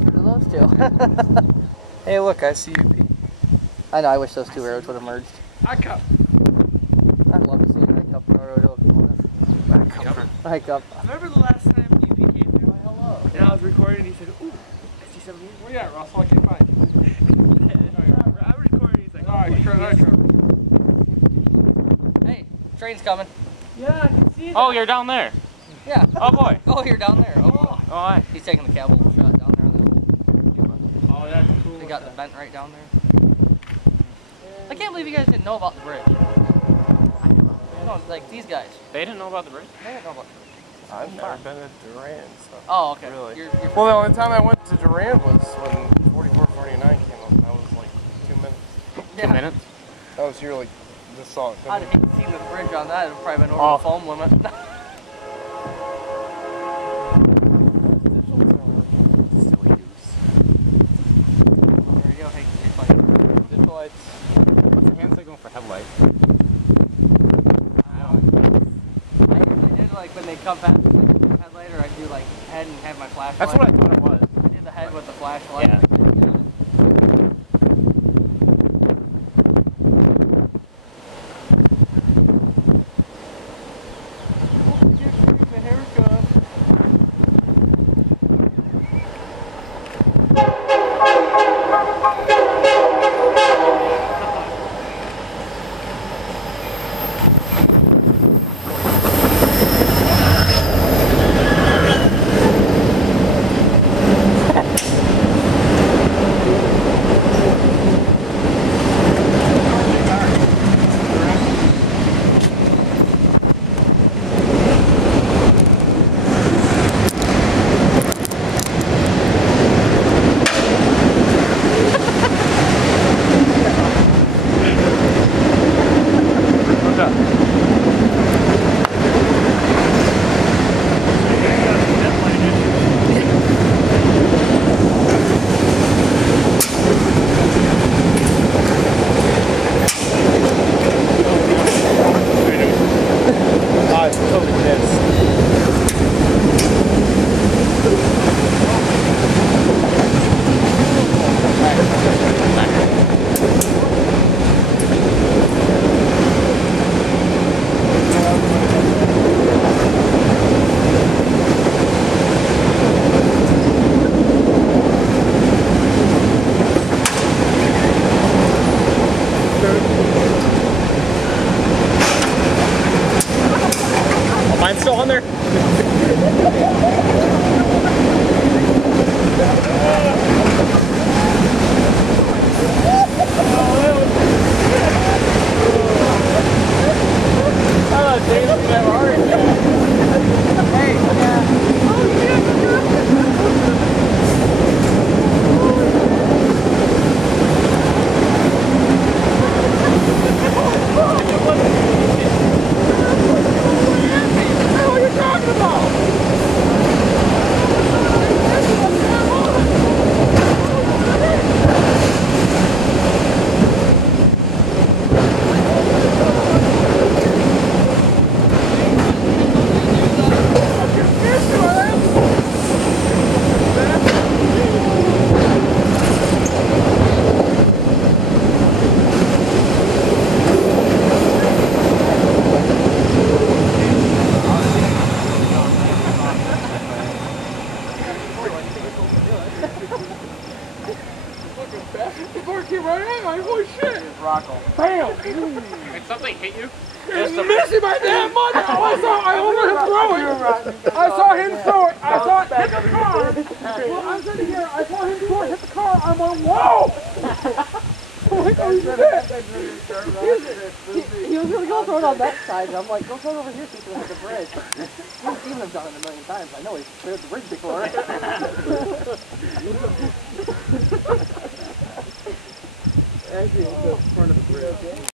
faster than those two. Hey, look, I see you. I know, I wish those two roads would have merged. Back up. I'd love to see a hike up the road locomotive. Hike up. Remember the last time UP came through? Hello. And I was recording and he said, ooh, 67 years. Where you at, Russell? I can't find you. I'm recording, he's like, oh, Alright, Trevor. Hey, train's coming. yeah, I can see that. Oh, you're down there. Yeah. Oh boy. Oh, you're down there. Oh, boy. Oh, hi. He's taking the cab shot down there on the little. Oh, that's cool. They got the vent right down there. I can't believe you guys didn't know about the bridge. No, like these guys. They didn't know about the bridge? They didn't know about the bridge. I've never been to Durand, so. Oh, okay. Really? You're Well, the only time I went to Durand was when 4449 came up. That was like 2 minutes. yeah. 2 minutes? That was your, like, this song. I'd have seen the bridge on that. It would probably been over the foam limit. Silly goose. There you go. Hey, funny. Digital lights. What's the hand signal for headlight? I usually did like when they come past like headlight, or I do like head and have my flashlight. That's what I thought it was. I did the head with the flashlight. Yeah. Mine's still on there. Holy shit! Rocco. Bam! Did something hit you? It's missing my damn mother! I almost throw it! I saw him throw it! I saw it hit the car! Well, I'm sitting here, I saw him throw it, hit the car, I'm like, whoa! I'm like, oh shit! He was going to go throw it on that side, and I'm like, go throw it over here so you can hit the bridge. I've seen him done it a million times. I know he's cleared the bridge before. Actually, in front of the bridge.